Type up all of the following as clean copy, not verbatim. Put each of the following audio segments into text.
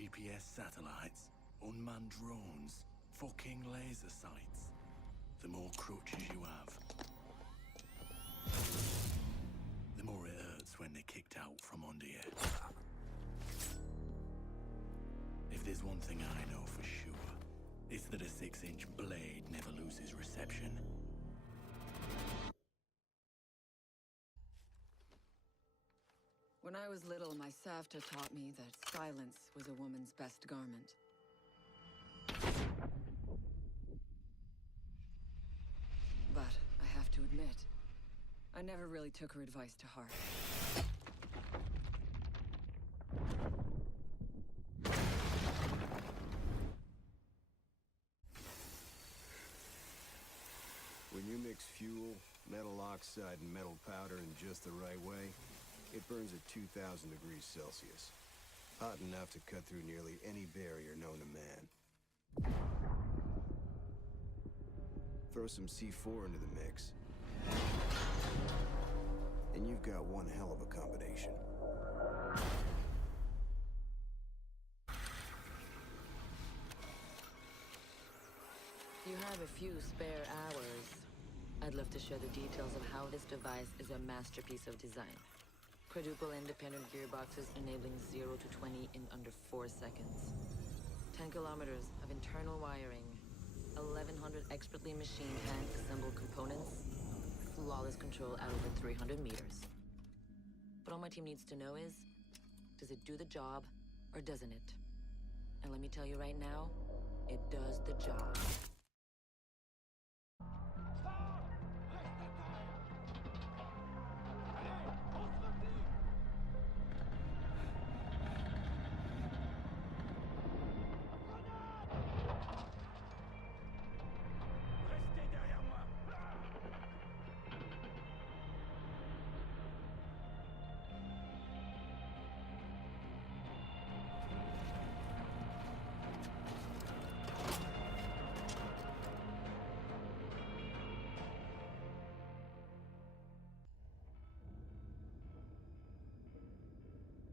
GPS satellites, unmanned drones, fucking laser sights. The more crutches you have, the more it hurts when they're kicked out from under you. If there's one thing I know for sure, it's that a 6-inch blade never loses reception. When I was little, my Savta taught me that silence was a woman's best garment. But I have to admit, I never really took her advice to heart. When you mix fuel, metal oxide, and metal powder in just the right way, it burns at 2,000 degrees Celsius. Hot enough to cut through nearly any barrier known to man. Throw some C4 into the mix, and you've got one hell of a combination. If you have a few spare hours, I'd love to share the details of how this device is a masterpiece of design. Quadruple independent gearboxes enabling 0 to 20 in under 4 seconds. 10 kilometers of internal wiring, 1,100 expertly machined hand-assembled components, flawless control at over 300 meters. But all my team needs to know is, does it do the job, or doesn't it? And let me tell you right now, it does the job.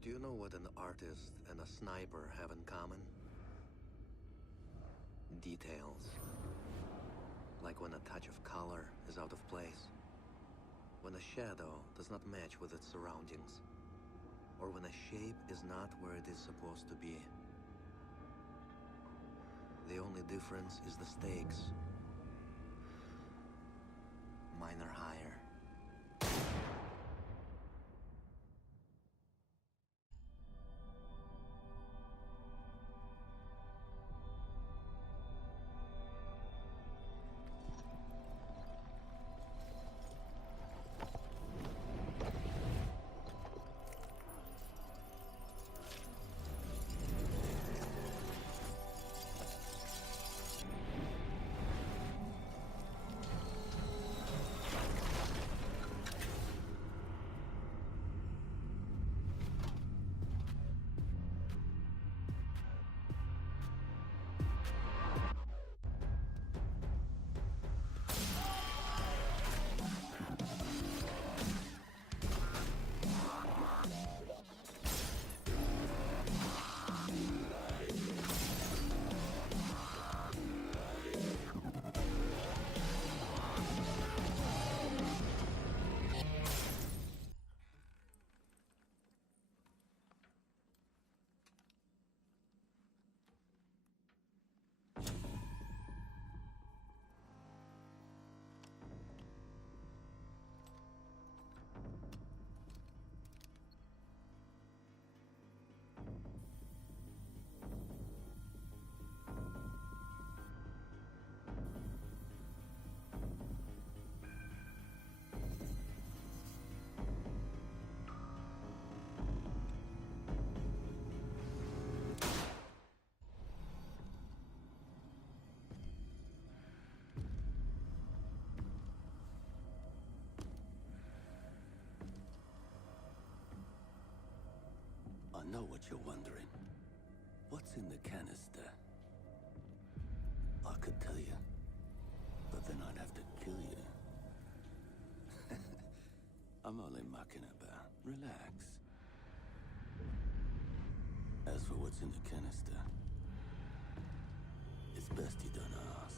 Do you know what an artist and a sniper have in common? Details. Like when a touch of color is out of place. When a shadow does not match with its surroundings. Or when a shape is not where it is supposed to be. The only difference is the stakes. Mine are higher. I know what you're wondering. What's in the canister? I could tell you, but then I'd have to kill you. I'm only mucking about. Relax. As for what's in the canister, it's best you don't ask.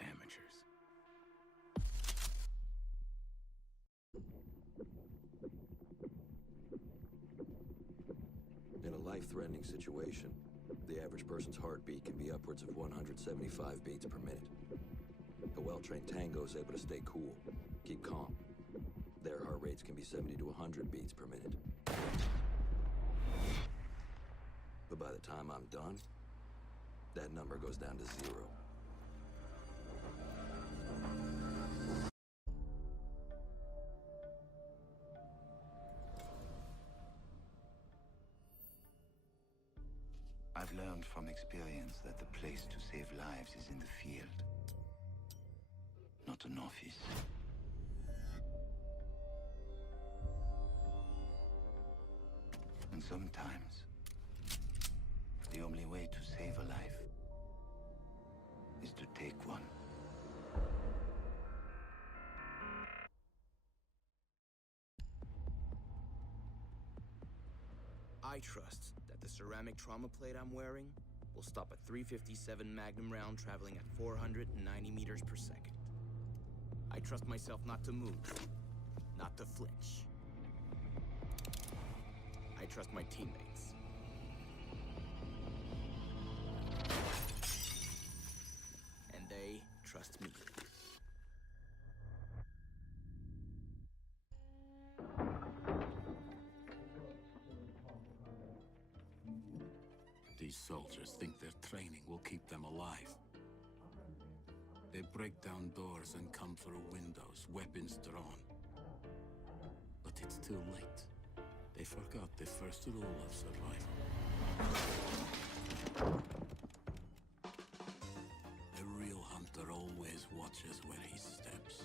Amateurs. In a life-threatening situation, the average person's heartbeat can be upwards of 175 beats per minute. A well-trained tango is able to stay cool, keep calm. Their heart rates can be 70 to 100 beats per minute. But by the time I'm done, that number goes down to 0. I've learned from experience that the place to save lives is in the field, not an office. And sometimes, the only way to save a life is to take one. I trust that the ceramic trauma plate I'm wearing will stop a .357 Magnum round traveling at 490 meters per second. I trust myself not to move, not to flinch. I trust my teammates. And they trust me. These soldiers think their training will keep them alive. They break down doors and come through windows, weapons drawn. But it's too late. They forgot the first rule of survival. A real hunter always watches where he steps.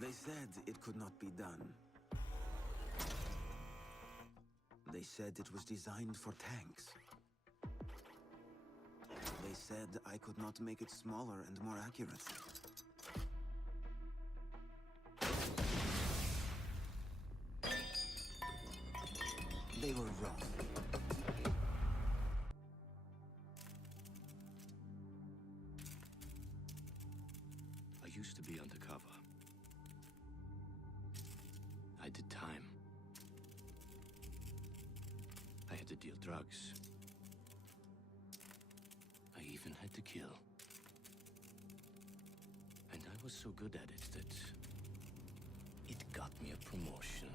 They said it could not be done. They said it was designed for tanks. They said I could not make it smaller and more accurate. They were wrong. I used to be undercover. I did time. I had to deal drugs. I even had to kill. And I was so good at it that it got me a promotion.